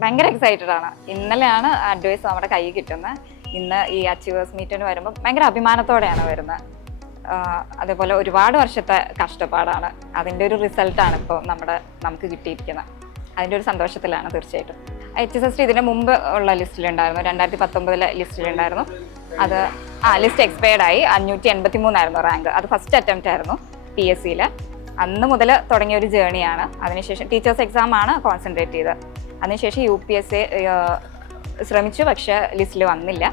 ഭയങ്കര എക്സൈറ്റഡ് ആണ്. ഇന്നലെയാണ് അഡ്വൈസ് നമ്മുടെ കയ്യിൽ കിട്ടുന്നത്. ഇന്ന് ഈ അച്ചീവേഴ്സ് മീറ്റിന് വരുമ്പോൾ ഭയങ്കര അഭിമാനത്തോടെയാണ് വരുന്നത്. അതേപോലെ ഒരുപാട് വർഷത്തെ കഷ്ടപ്പാടാണ്, അതിൻ്റെ ഒരു റിസൾട്ടാണ് ഇപ്പോൾ നമുക്ക് കിട്ടിയിരിക്കുന്നത്. അതിൻ്റെ ഒരു സന്തോഷത്തിലാണ് തീർച്ചയായിട്ടും. HSST ഇതിന് മുമ്പ് ഉള്ള ലിസ്റ്റിലുണ്ടായിരുന്നു, 2019 ലിസ്റ്റിലുണ്ടായിരുന്നു. അത് ലിസ്റ്റ് എക്സ്പയർഡ് ആയി. 583 റാങ്ക്. അത് ഫസ്റ്റ് അറ്റംപ്റ്റ് ആയിരുന്നു PSCയിൽ. അന്ന് മുതൽ തുടങ്ങിയ ഒരു ജേണിയാണ്. അതിനുശേഷം ടീച്ചേഴ്സ് എക്സാം ആണ് കോൺസെൻട്രേറ്റ് ചെയ്തത്. അതിനുശേഷം UPSC ശ്രമിച്ചു, പക്ഷേ ലിസ്റ്റിൽ വന്നില്ല.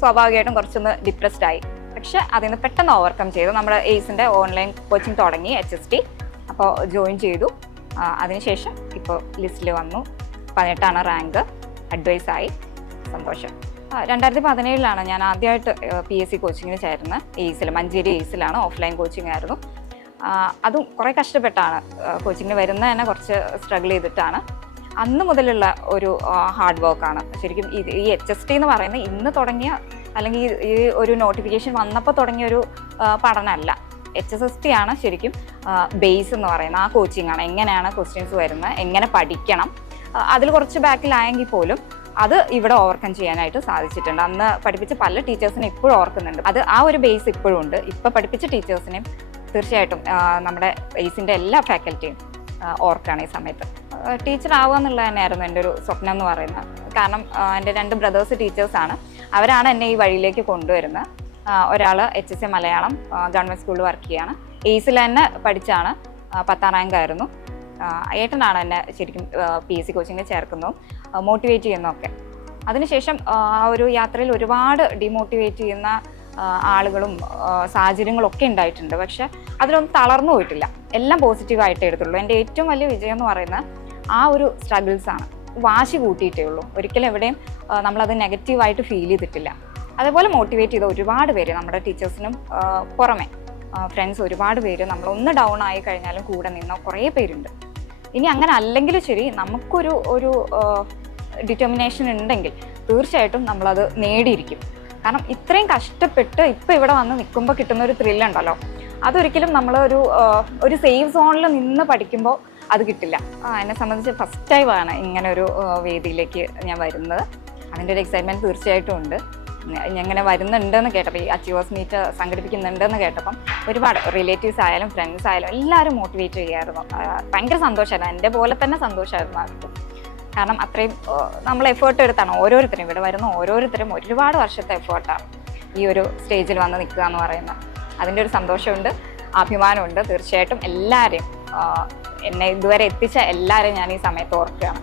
സ്വാഭാവികമായിട്ടും കുറച്ചൊന്ന് ഡിപ്രസ്ഡ് ആയി. പക്ഷെ അതിന് പെട്ടെന്ന് ഓവർകം ചെയ്തു. നമ്മുടെ എയ്സിൻ്റെ ഓൺലൈൻ കോച്ചിങ് തുടങ്ങി HST. അപ്പോൾ ജോയിൻ ചെയ്തു. അതിനുശേഷം ഇപ്പോൾ ലിസ്റ്റിൽ വന്നു. 18 റാങ്ക്. അഡ്വൈസായി. സന്തോഷം. 2017 ഞാൻ ആദ്യമായിട്ട് PSC കോച്ചിങ്ങിന് ചേർന്ന്. എയ്സിൽ, മഞ്ചേരി എയ്സിലാണ്. ഓഫ്ലൈൻ കോച്ചിങ് ആയിരുന്നു. അതും കുറേ കഷ്ടപ്പെട്ടാണ്. കോച്ചിങ്ങിന് വരുന്നത് തന്നെ കുറച്ച് സ്ട്രഗിൾ ചെയ്തിട്ടാണ്. അന്ന് മുതലുള്ള ഒരു ഹാർഡ് വർക്കാണ് ശരിക്കും. ഈ HST എന്ന് പറയുന്നത് ഇന്ന് തുടങ്ങിയ, അല്ലെങ്കിൽ ഈ ഒരു നോട്ടിഫിക്കേഷൻ വന്നപ്പോൾ തുടങ്ങിയൊരു പഠനമല്ല. HSST ആണ് ശരിക്കും ബേസ് എന്ന് പറയുന്നത്. ആ കോച്ചിങ് ആണ്. എങ്ങനെയാണ് ക്വസ്റ്റ്യൻസ് വരുന്നത്, എങ്ങനെ പഠിക്കണം, അതിൽ കുറച്ച് ബാക്കിലായെങ്കിൽ പോലും അത് ഇവിടെ ഓവർകം ചെയ്യാനായിട്ട് സാധിച്ചിട്ടുണ്ട്. അന്ന് പഠിപ്പിച്ച പല ടീച്ചേഴ്സിനെ ഇപ്പോഴും ഓർക്കുന്നുണ്ട്. ആ ഒരു ബേസ് ഇപ്പോഴും ഉണ്ട്. ഇപ്പോൾ പഠിപ്പിച്ച ടീച്ചേഴ്സിനെയും തീർച്ചയായിട്ടും നമ്മുടെ ബേസിൻ്റെ എല്ലാ ഫാക്കൽറ്റിയും ഓർക്കാണ് ഈ സമയത്ത്. ടീച്ചർ ആവുക എന്നുള്ളത് തന്നെയായിരുന്നു എൻ്റെ ഒരു സ്വപ്നം എന്ന് പറയുന്നത്. കാരണം എൻ്റെ 2 ബ്രദേഴ്സ് ടീച്ചേഴ്സാണ്. അവരാണ് എന്നെ ഈ വഴിയിലേക്ക് കൊണ്ടുവരുന്നത്. ഒരാൾ HSC മലയാളം ഗവൺമെൻറ് സ്കൂളിൽ വർക്ക് ചെയ്യുകയാണ്. എയ്സിൽ തന്നെ പഠിച്ചാണ്. 10ാം റാങ്ക് ആയിരുന്നു. ഏട്ടനാണ് എന്നെ ശരിക്കും PSC കോച്ചിങ്ങിന് ചേർക്കുന്നതും മോട്ടിവേറ്റ് ചെയ്യുന്നതൊക്കെ. അതിനുശേഷം ആ ഒരു യാത്രയിൽ ഒരുപാട് ഡിമോട്ടിവേറ്റ് ചെയ്യുന്ന ആളുകളും സാഹചര്യങ്ങളും ഒക്കെ ഉണ്ടായിട്ടുണ്ട്. പക്ഷെ അതിലൊന്നും തളർന്നു പോയിട്ടില്ല. എല്ലാം പോസിറ്റീവായിട്ടേ എടുത്തുള്ളൂ. എൻ്റെ ഏറ്റവും വലിയ വിജയം എന്ന് പറയുന്നത് ആ ഒരു സ്ട്രഗിൾസാണ്. വാശി കൂട്ടിയിട്ടേ ഉള്ളൂ. ഒരിക്കലും എവിടെയും നമ്മളത് നെഗറ്റീവായിട്ട് ഫീൽ ചെയ്തിട്ടില്ല. അതേപോലെ മോട്ടിവേറ്റ് ചെയ്ത ഒരുപാട് പേര്, നമ്മുടെ ടീച്ചേഴ്സിനും പുറമെ ഫ്രണ്ട്സ് ഒരുപാട് പേര്, നമ്മളൊന്ന് ഡൗൺ ആയി കഴിഞ്ഞാലും കൂടെ നിന്ന കുറേ പേരുണ്ട്. ഇനി അങ്ങനെ അല്ലെങ്കിലും ശരി, നമുക്കൊരു ഡിറ്റർമിനേഷൻ ഉണ്ടെങ്കിൽ തീർച്ചയായിട്ടും നമ്മളത് നേടിയിരിക്കും. കാരണം ഇത്രയും കഷ്ടപ്പെട്ട് ഇപ്പോൾ ഇവിടെ വന്ന് നിൽക്കുമ്പോൾ കിട്ടുന്ന ഒരു ത്രില്ലുണ്ടല്ലോ, അതൊരിക്കലും നമ്മൾ ഒരു സേഫ് സോണിൽ നിന്ന് പഠിക്കുമ്പോൾ അത് കിട്ടില്ല. എന്നെ സംബന്ധിച്ച് ഫസ്റ്റ് ടൈമാണ് ഇങ്ങനെ ഒരു വേദിയിലേക്ക് ഞാൻ വരുന്നത്. അതിൻ്റെ ഒരു എക്സൈറ്റ്മെൻറ്റ് തീർച്ചയായിട്ടും ഉണ്ട്. ഇങ്ങനെ വരുന്നുണ്ടെന്ന് കേട്ടപ്പോൾ, ഈ അച്ചീവേഴ്സ് മീറ്റ് സംഘടിപ്പിക്കുന്നുണ്ടെന്ന് കേട്ടപ്പം ഒരുപാട് റിലേറ്റീവ്സ് ആയാലും ഫ്രണ്ട്സ് ആയാലും എല്ലാവരും മോട്ടിവേറ്റ് ചെയ്യായിരുന്നു. ഭയങ്കര സന്തോഷമായിരുന്നു. എൻ്റെ പോലെ തന്നെ സന്തോഷമായിരുന്നു ആർക്കും. കാരണം അത്രയും നമ്മൾ എഫേർട്ട് എടുത്താണ്. ഓരോരുത്തരും ഇവിടെ വരുന്ന ഓരോരുത്തരും ഒരുപാട് വർഷത്തെ എഫേർട്ടാണ് ഈ ഒരു സ്റ്റേജിൽ വന്ന് നിൽക്കുക എന്ന് പറയുന്നത്. അതിൻ്റെ ഒരു സന്തോഷമുണ്ട്, അഭിമാനമുണ്ട്. തീർച്ചയായിട്ടും എല്ലാവരെയും, എന്നെ ഇതുവരെ എത്തിച്ച എല്ലാവരെയും ഞാൻ ഈ സമയത്ത് ഓർക്കുകയാണ്.